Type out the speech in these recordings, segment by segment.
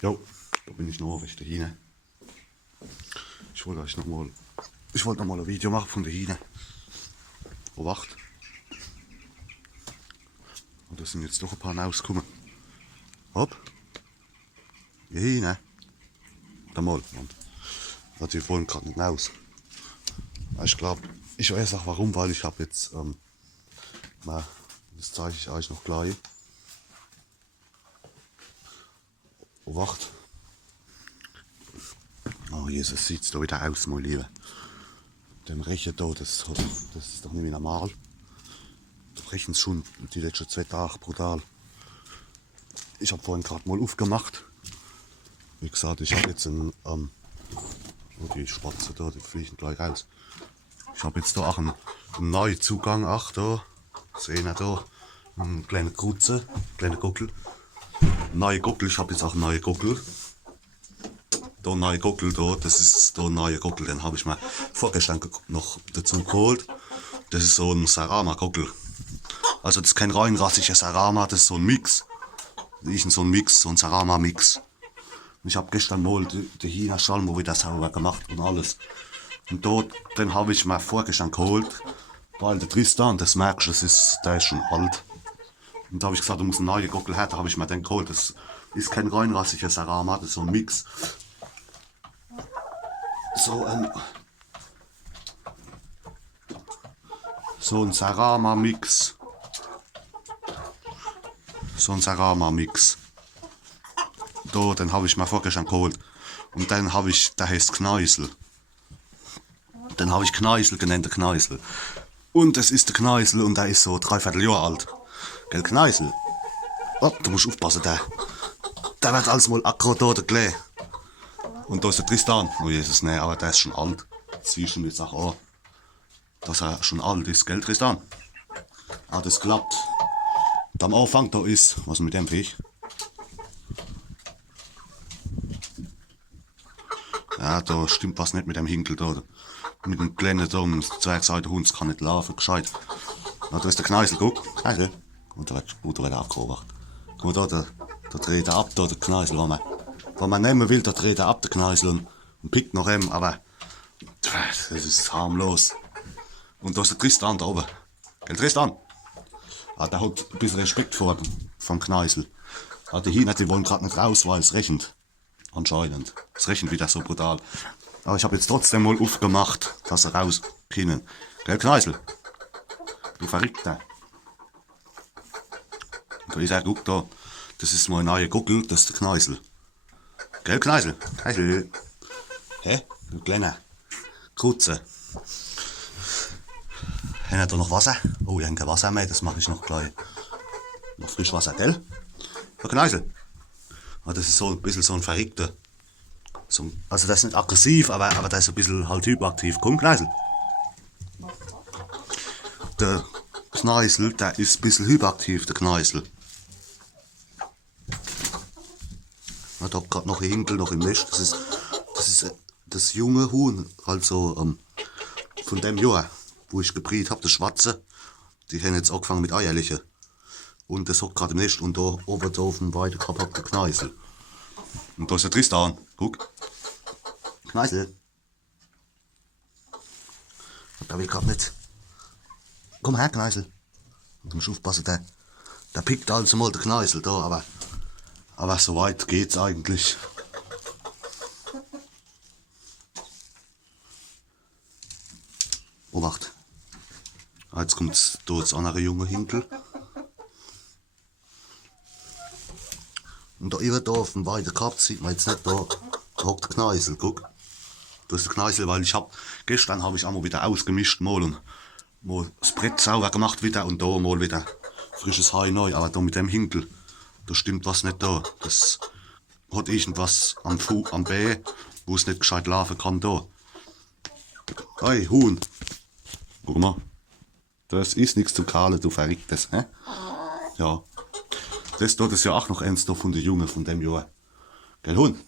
Jo, da bin ich noch recht dahin. Ich wollte noch mal ein Video machen von dahin. Oh, wacht. Und da sind jetzt doch ein paar rausgekommen. Hopp. Dahin. Da mal. Und die wollen gerade nicht raus. Ich glaube, ich weiß auch warum, weil ich habe jetzt, das zeige ich euch noch gleich. Oh, wacht. Oh Jesus, sieht's da wieder aus, mein Lieber. Den Rechen da, das ist doch nicht mehr normal. Die Rechen schon die letzten 2 Tage brutal. Ich habe vorhin gerade mal aufgemacht. Wie gesagt, ich habe jetzt einen, oh, die Spatzen da, die fliegen gleich raus. Ich habe jetzt da auch einen neuen Zugang, ach da, sehen wir da, einen kleinen Krutze, kleine Gockel. Neue Gockel, ich habe jetzt auch einen neuen Gockel. Da neue Gockel da, das ist der neue Gockel, den habe ich mir vorgestern noch dazu geholt. Das ist so ein Sarama-Gockel. Also das ist kein rein rassischer Sarama, das ist so ein Mix. So ein Mix, so ein Sarama-Mix. Ich habe gestern mal den Hina-Schalm wieder sauber gemacht und alles. Und dort, den habe ich mir vorgestern geholt, weil der Tristan, das merkst du, der ist schon alt. Und da habe ich gesagt, du musst einen neuen Gockel her, da habe ich mir den geholt. Das ist kein rein rassischer Sarama, das ist so ein Mix. So ein Sarama-Mix. So ein Sarama-Mix. Da, den habe ich mir vorgestern geholt. Und dann habe ich, der heißt Kneisel. Den habe ich Kneisel genannt, der Kneisel. Und es ist der Kneisel und der ist so 3/4 Jahr alt. Gell, Kneisel? Oh, du musst aufpassen, der wird alles mal aggro da, der Klee. Und da ist der Tristan. Oh Jesus, nee, aber der ist schon alt. Das siehst du mir jetzt auch an, dass er schon alt ist, gell, Tristan? Ah, das klappt. Und am Anfang da ist, was mit dem Fisch? Ja, da stimmt was nicht mit dem Hinkel da. Mit dem kleinen da, um Zwergseite Hund kann nicht laufen, gescheit. Na, da ist der Kneisel, guck. Kneisel. Und da wird abgehoben. Guck mal da dreht er ab, da der Kneisel. Wenn man nehmen will, da dreht er ab, der Kneisel, und pickt nach ihm, aber das ist harmlos. Und da ist der Tristan da oben. Gell, Tristan? Ah, der hat ein bisschen Respekt vor vom Kneisel. Ah, die Hühner, die wollen gerade nicht raus, weil es regnet. Anscheinend. Es regnet wieder so brutal. Aber ich habe jetzt trotzdem mal aufgemacht, dass sie raus können. Gell, Kneisel? Du Verrückter. Da ist er, guck da. Das ist mein neuer Gockel, das ist der Kneisel. Gell, Kneisel? Kneisel. Hä? Du kleiner Krutze. Haben wir da noch Wasser? Oh, ich habe kein Wasser mehr, das mache ich noch gleich. Noch Frischwasser, gell? Der Kneisel. Ah, das ist so ein bisschen so ein Verrückter. Also das ist nicht aggressiv, aber der ist ein bisschen halt hyperaktiv. Komm, Kneisel. Der Kneisel, der ist ein bisschen hyperaktiv, der Kneisel. Ja, da gerade noch ein Hinkel, noch im Nest. Das ist das junge Huhn, also von dem Jahr, wo ich gebriet habe, das Schwarze. Die haben jetzt angefangen mit Eierliche. Und das hockt gerade im Nest und da oben auf dem Weidekopf hat der Kneisel. Und da ist der Tristan, guck. Kneisel. Der will gerade nicht. Komm her, Kneisel. Du musst aufpassen, der pickt also mal den Kneisel da, aber so weit geht's eigentlich. Obacht. Jetzt kommt da das andere junge Hinkel. Und da über da auf dem Weidekopf sieht man jetzt nicht, da hockt der Kneisel, guck. Da ist der Kneisel, weil gestern habe ich einmal wieder ausgemischt mal und mal das Brett sauber gemacht wieder und da mal wieder frisches Heu neu, aber da mit dem Hinkel, da stimmt was nicht da. Das hat irgendwas am B, wo es nicht gescheit laufen kann da. Hey, Huhn. Guck mal. Das ist nichts zum Kahlen, du Verrücktes, hä? Ja. Das ist ja auch noch eins da von den Jungen von dem Jahr. Gell, Huhn?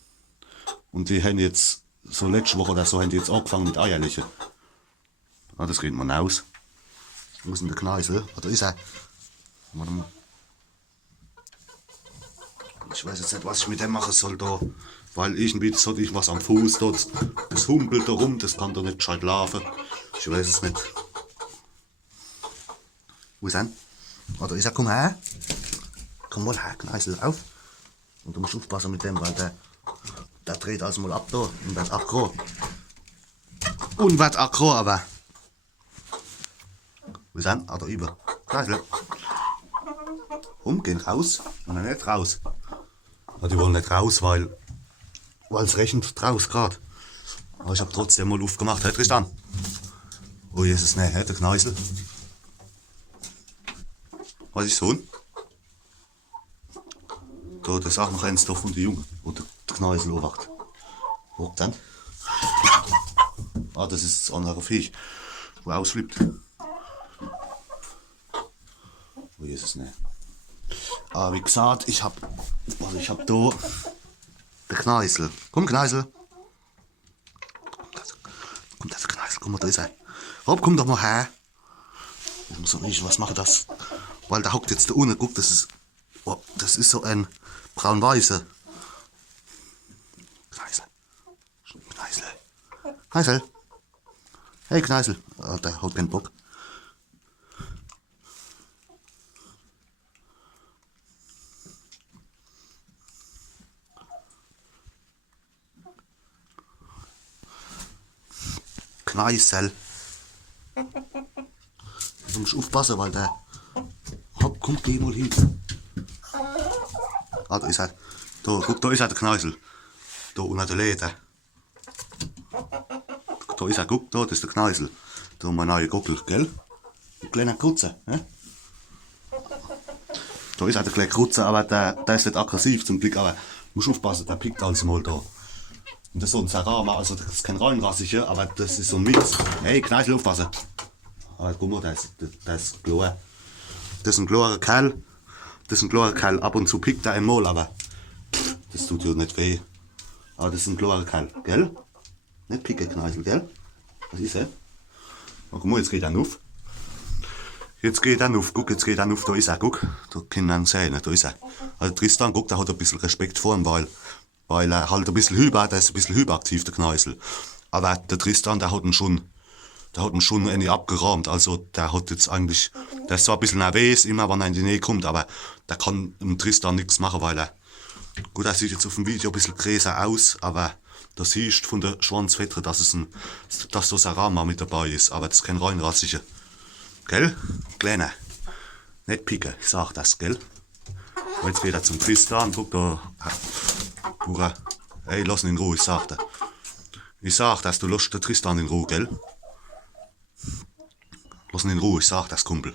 Und die haben jetzt, so letzte Woche oder so, haben die jetzt angefangen mit Eierliche. Ah, das geht man aus. Wo ist denn der Kneisel? Ah, da ist er. Warte mal. Ich weiß jetzt nicht, was ich mit dem machen soll da. Weil irgendwie sollte ich was am Fuß dort. Das humpelt da rum, das kann doch nicht gescheit laufen. Ich weiß es nicht. Wo ist er? Oh, da ist er, komm her. Komm mal her, Kneisel auf. Und du musst aufpassen mit dem, weil der dreht also mal ab da und wird aggro. Und wird aggro, aber. Wo ist er? Ah, da über. Kneisel. Gehen raus. Und dann nicht raus. Ja, die wollen nicht raus, weil es regnet draus gerade. Aber ich habe trotzdem mal aufgemacht. Hey Tristan. Oh Jesus, ne, der Kneisel. Was ist so? Da, das ist auch noch eins da von den Jungen, wo der Kneisel aufwacht. Wo dann? Ah, das ist das andere Viech, wo ausflippt. Oh Jesus, ne. Aber wie gesagt, ich hab da den Kneisel. Komm, Kneisel. Komm, der Kneisel, komm mal, da ist er. Hopp, komm doch mal her. Ich muss noch nicht, was macht das? Weil der hockt jetzt da unten, guck, das ist so ein braun-weißer. Kneisel. Kneisel. Kneisel. Hey, Kneisel. Oh, der hat keinen Bock. Kneisel. Du musst aufpassen, weil der. Hopp, komm, geh mal hin. Ah, da ist er. Da, guck, da ist er, der Kneisel. Da unter der Leder. Da ist er, guck, da, das ist der Kneisel. Da mein neuer Gockel, gell? Ein kleiner Krutze, ne? Da ist er, der kleine Krutze, aber der ist nicht aggressiv zum Glück, aber du musst aufpassen, der pickt also mal da. Und das ist so ein Serama, also das ist kein reinrassiger, aber das ist so ein Mix. Hey, Kneisel, aufpassen. Aber guck mal, das ist klar. Das ist ein klarer Kerl. Das ist ein klarer Kerl. Ab und zu pickt er einmal, aber das tut ja nicht weh. Aber das ist ein klarer Kerl, gell? Nicht picken, Kneisel, gell? Was ist er? Oh, guck mal, jetzt geht er auf. Jetzt geht er auf, guck, jetzt geht er auf, da ist er, guck. Da können wir ihn sehen, da ist er. Also Tristan, guck, der hat ein bisschen Respekt vor ihm, weil er halt ein bisschen der ist ein bisschen hyperaktiv, der Kneisel. Aber der Tristan, der hat ihn schon irgendwie abgeräumt. Also der hat jetzt eigentlich, der ist zwar ein bisschen nervös, immer wenn er in die Nähe kommt, aber der kann dem Tristan nichts machen, weil gut, er sieht jetzt auf dem Video ein bisschen größer aus, aber da siehst du von der Schwanzfeder, dass so Serama mit dabei ist, aber das ist kein reinrassiger. Gell? Kleiner. Nicht picken, ich sag das, gell? Und jetzt geht er zum Tristan, guck da. Pura. Hey, lass ihn in Ruhe, ich sag dir. Ich sag das, du lässt den Tristan in Ruhe, gell? Lass ihn in Ruhe, ich sag das, Kumpel.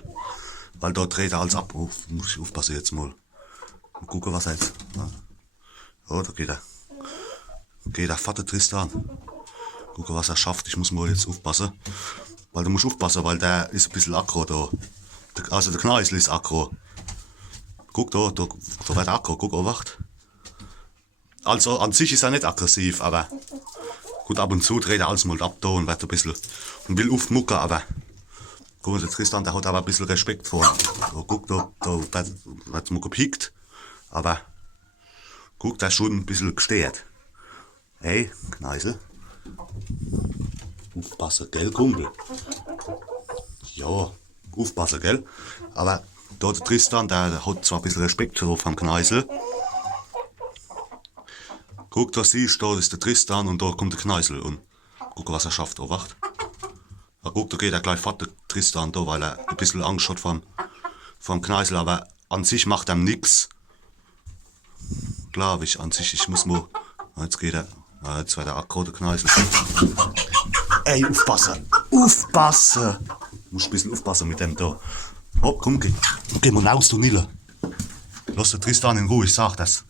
Weil da dreht er alles ab. Oh, muss ich aufpassen jetzt mal. Und gucken, was er jetzt. Ja, da geht er. Geht der Vater Tristan. Gucken, was er schafft. Ich muss mal jetzt aufpassen. Weil du musst aufpassen, weil der ist ein bisschen aggro da. Also der Kneisel ist aggro. Guck da wird er aggro. Guck, wacht. Also an sich ist er nicht aggressiv, aber gut, ab und zu dreht er alles mal ab da und wird ein bisschen und will aufmucken, aber gut, der Tristan, der hat aber ein bisschen Respekt vor ihm. Da, guck, da wird mal gepickt, aber guck, der ist schon ein bisschen gestört. Hey, Kneisel. Aufpassen, gell, Kumpel? Ja, aufpassen, gell? Aber da der Tristan, der hat zwar ein bisschen Respekt vor dem Kneisel. Guck, da siehst du, da ist der Tristan und da kommt der Kneisel und guck, was er schafft, da wacht. Ja, guck, da geht er gleich Vater Tristan da, weil er ein bisschen Angst hat vom Kneisel, aber an sich macht er nichts. Glaube ich, an sich, ich muss mal, jetzt geht er, jetzt war der aggro, der Kneisel. Ey, aufpassen, aufpassen! Du musst ein bisschen aufpassen mit dem da. Hopp, komm, geh mal raus, du Nille. Lass den Tristan in Ruhe, ich sag das.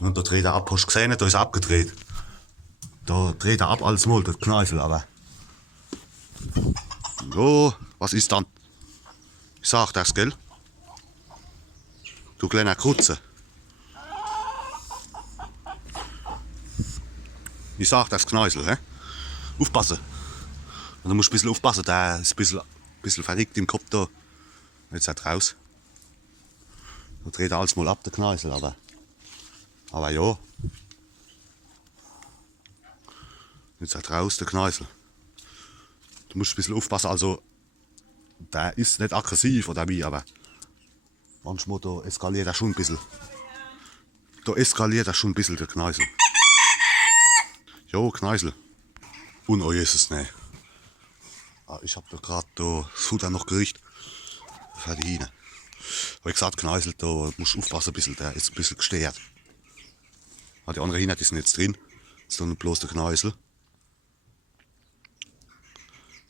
Und da dreht er ab, hast du gesehen, da ist er abgedreht. Da dreht er ab als mal, der Kneisel, aber. Jo, was ist dann? Ich sag das, gell? Du kleiner Krutze. Ich sag das, Kneisel, hä? Aufpassen. Und du musst ein bisschen aufpassen, der ist ein bisschen verrückt im Kopf da. Jetzt ist er raus. Da dreht er alles mal ab, der Kneisel, aber. Aber ja. Jetzt halt raus, der Kneisel. Du musst ein bisschen aufpassen, also der ist nicht aggressiv oder wie, aber manchmal da eskaliert er schon ein bisschen. Da eskaliert er schon ein bisschen, der Kneisel. Jo, Kneisel. Und oh Jesus, ne. Ich hab da gerade das Futter noch gekriegt. Für die Hähne. Hab ich gesagt, Kneisel, da musst du aufpassen ein bisschen, der ist ein bisschen gestört. Die anderen Hähne, die sind jetzt drin. Jetzt nur bloß der Kneisel.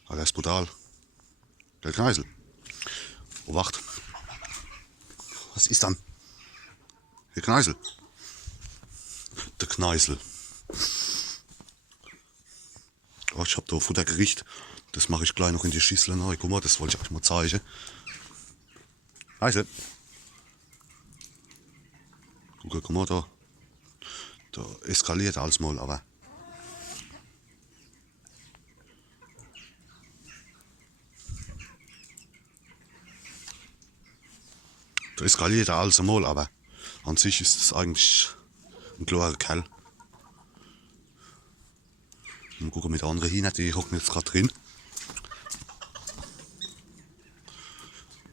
Aber der ist brutal. Der Kneisel. Oh, wacht. Was ist dann? Der Kneisel. Der Kneisel. Oh, ich hab da Futter gekriegt. Das mache ich gleich noch in die Schüssel rein. Guck mal, das wollte ich euch mal zeigen. Kneisel. Guck mal da. Da eskaliert alles mal, aber. Da eskaliert alles einmal, aber an sich ist es eigentlich ein klarer Kerl. Mal gucken mit den anderen hin, die hocken jetzt gerade drin.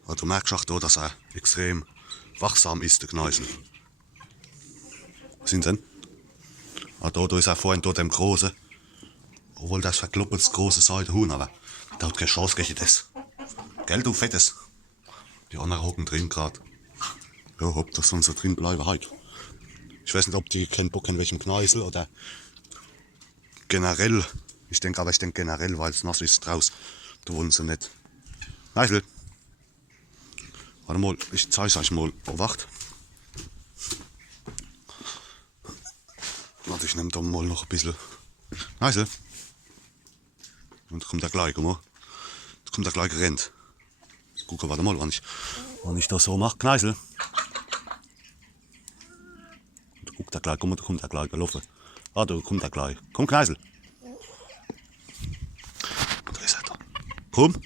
Also du merkst auch da, dass er extrem wachsam ist, der Kneisel. Was sind denn? Ah, da ist er vorhin da dem Großen. Obwohl das verkloppelt große Seite Huhn, aber der hat keine Chance gegen das. Gell, du Fettes? Die anderen hocken drin gerade. Ja, ob das sonst so drin bleiben halt. Ich weiß nicht, ob die keinen Bock haben, welchem Kneisel oder generell. Ich denke generell, weil es nass ist draus. Da wollen sie nicht. Kneisel. Warte mal, ich zeige euch mal. Wacht. Warte, ich nehme da mal noch ein bisschen. Kneisel. Und kommt er gleich, guck mal. Da kommt er gleich gerannt. Guck, warte mal, wenn ich das so mache. Kneisel. Da guckt er gleich, guck mal, da kommt er gleich gelaufen. Ah, da kommt er gleich. Komm, Kneisel. Da ist er da. Komm.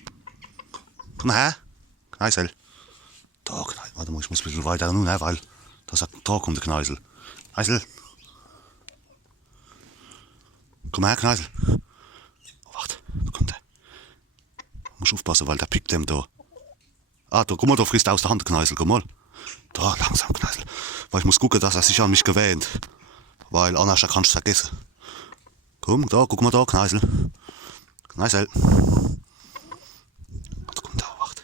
Komm her. Kneisel. Da, Kneisel. Warte mal, ich muss ein bisschen weiter nun, weil da kommt der Kneisel. Kneisel. Komm her, Kneisel. Oh, warte, da kommt er. Muss aufpassen, weil der pickt dem da. Ah, da, guck mal, da frisst er aus der Hand, Kneisel, guck mal. Da, langsam, Kneisel. Weil ich muss gucken, dass er sich an mich gewöhnt. Weil anders kannst du es vergessen. Komm, da, guck mal da, Kneisel. Kneisel. Da kommt er, wacht.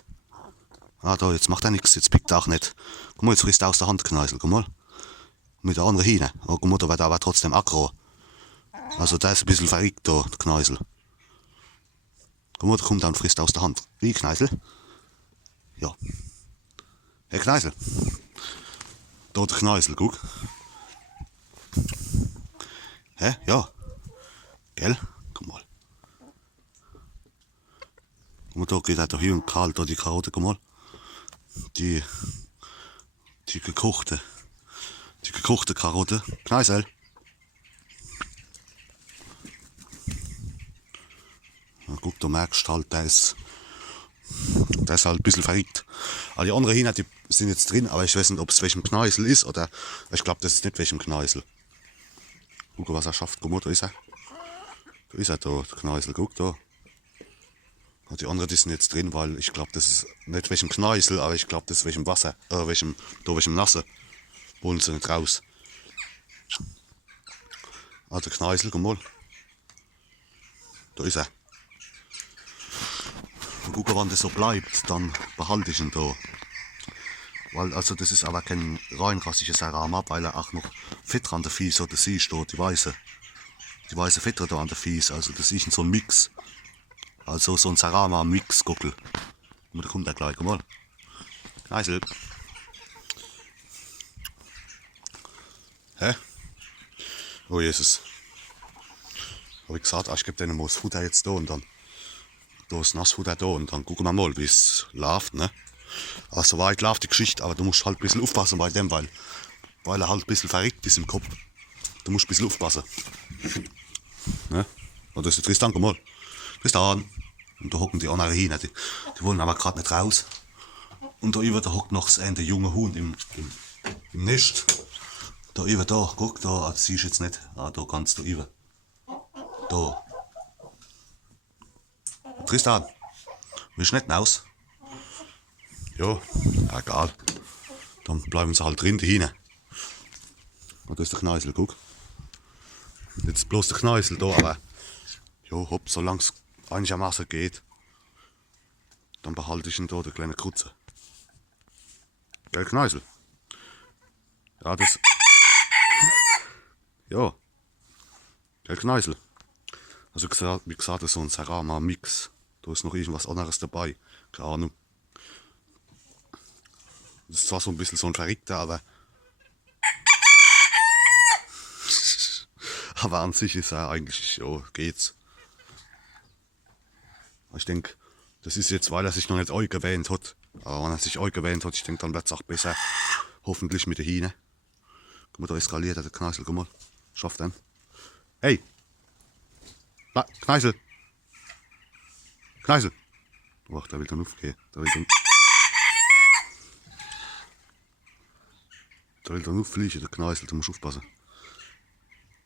Ah, da, jetzt macht er nichts, jetzt pickt er auch nicht. Guck mal, jetzt frisst er aus der Hand, Kneisel, guck mal. Mit der anderen Hähne. Oh, guck mal, da wird er aber trotzdem aggro. Also der ist ein bisschen verrückt da, der Kneisel. Guck mal, der kommt da und frisst aus der Hand. Wie, Kneisel? Ja. Hey, Kneisel. Da der Kneisel, guck. Hä? Ja. Gell? Guck mal. Guck mal, da geht er da hier und kalt da die Karotte, guck mal. Die gekochte Karotte. Kneisel. Ja, guck, du merkst halt, der ist halt ein bisschen verrückt. Aber die anderen Hähne, die sind jetzt drin, aber ich weiß nicht, ob es welchem Kneisel ist oder ich glaube, das ist nicht welchem Kneisel. Guck, was er schafft. Guck mal, da ist er. Da ist er, da, der Kneisel. Guck, da. Und die anderen, die sind jetzt drin, weil ich glaube, das ist nicht welchem Kneisel, aber ich glaube, das ist welchem Wasser, welchem Nasse. Wollen sie nicht raus. Ah, der Kneisel, guck mal. Da ist er. Und guck, wann das so bleibt, dann behalte ich ihn da. Weil, also das ist aber kein rein rassisches Arama, weil er auch noch Fett an der Fies oder sie steht, die weiße Fett da an der Fies, also das ist so ein Mix. Also so ein Sarama-Mix, Guckel. Und da kommt er gleich, guck mal. Kneisel. Hä? Oh Jesus. Hab ich gesagt, ich gebe denen mal das Futter jetzt da und dann. Da ist Nassfutter da und dann gucken wir mal, wie es läuft, ne? Also weit läuft die Geschichte, aber du musst halt ein bisschen aufpassen bei dem, weil er halt ein bisschen verrückt ist im Kopf. Du musst ein bisschen aufpassen. Ne? Und das ist der Tristan, guck mal. Tristan. Und da hocken die anderen Hähne, die wollen aber gerade nicht raus. Und da über da hockt noch das junge Huhn im Nest. Da über da, guck, da siehst du jetzt nicht. Ah, da kannst du über. Da. Tristan, willst du nicht raus? Ja, egal. Dann bleiben sie halt drin, die Hine. Und da ist der Kneisel, guck. Jetzt bloß der Kneisel da, aber ja, hopp, solange es einigermaßen geht, dann behalte ich ihn da, der kleine Krutze. Gell, Kneisel? Ja, das. Ja. Gell, Kneisel? Also, wie gesagt, das ist so ein Serama-Mix. Da ist noch irgendwas anderes dabei. Keine Ahnung. Das ist zwar so ein bisschen so ein Verrückter, aber. Aber an sich ist er eigentlich, ja, geht's. Ich denke, das ist jetzt, weil er sich noch nicht euch gewähnt hat. Aber wenn er sich euch gewähnt hat, ich denke, dann wird es auch besser. Hoffentlich mit der Hine. Guck mal, da eskaliert der Kneisel, guck mal. Schafft den. Hey! Kneisel! Kneisel! Ach, der will dann aufgehen. Der will dann auffliegen, der Kneisel, du musst aufpassen.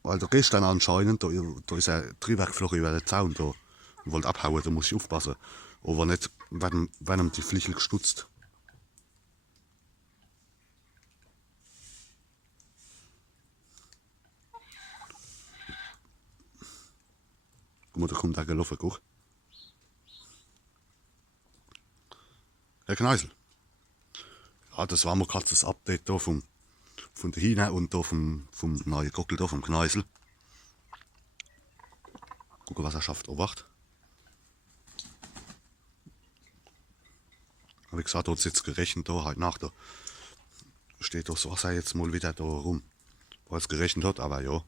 Weil da gehst dann anscheinend, da ist ein Triebwerkfloch über den Zaun da. Und wollte abhauen, da muss ich aufpassen. Aber nicht, wenn ihm die Flichel gestutzt. Guck mal, da kommt der gelaufen, guck. Herr Kneisel. Ja, das war mal gerade das Update da von der Hine und da vom neuen Gockel da, vom Kneisel. Gucken, was er schafft. Obacht. Wie gesagt, da hat es jetzt gerechnet, da halt nach. Da steht doch das Wasser jetzt mal wieder da rum. Weil es gerechnet hat, aber ja.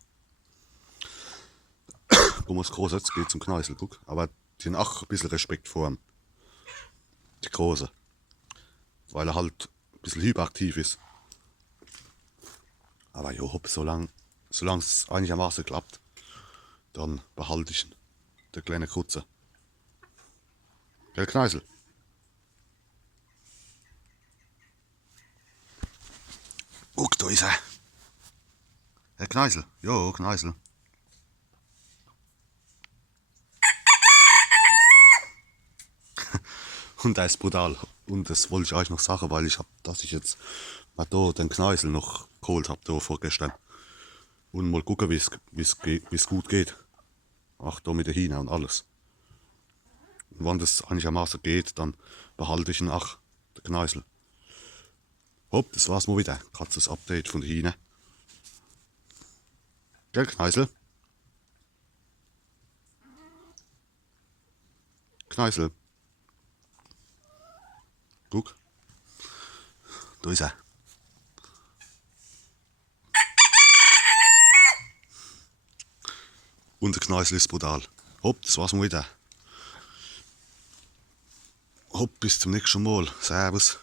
Guck mal, das Große, jetzt geht zum Kneisel, guck. Aber die haben auch ein bisschen Respekt vor ihm. Die Große. Weil er halt ein bisschen hyperaktiv ist. Aber ja, hopp, solange es einigermaßen klappt, dann behalte ich ihn. Der kleine Krutze. Der Kneisel. Guck, da ist er. Herr Kneisel. Jo, Kneisel. Und der ist brutal. Und das wollte ich euch noch sagen, weil dass ich jetzt mal da den Kneisel noch geholt habe, da vorgestern. Und mal gucken, wie es gut geht. Ach, da mit der Hine und alles. Und wenn das einigermaßen geht, dann behalte ich ihn auch, der Kneisel. Hopp, das war's mal wieder. Gerade das Update von der Hine. Gell, Kneisel? Kneisel. Guck. Da ist er. Und der Kneisel ist brutal. Hopp, das war's mal wieder. Hopp, bis zum nächsten Mal. Servus.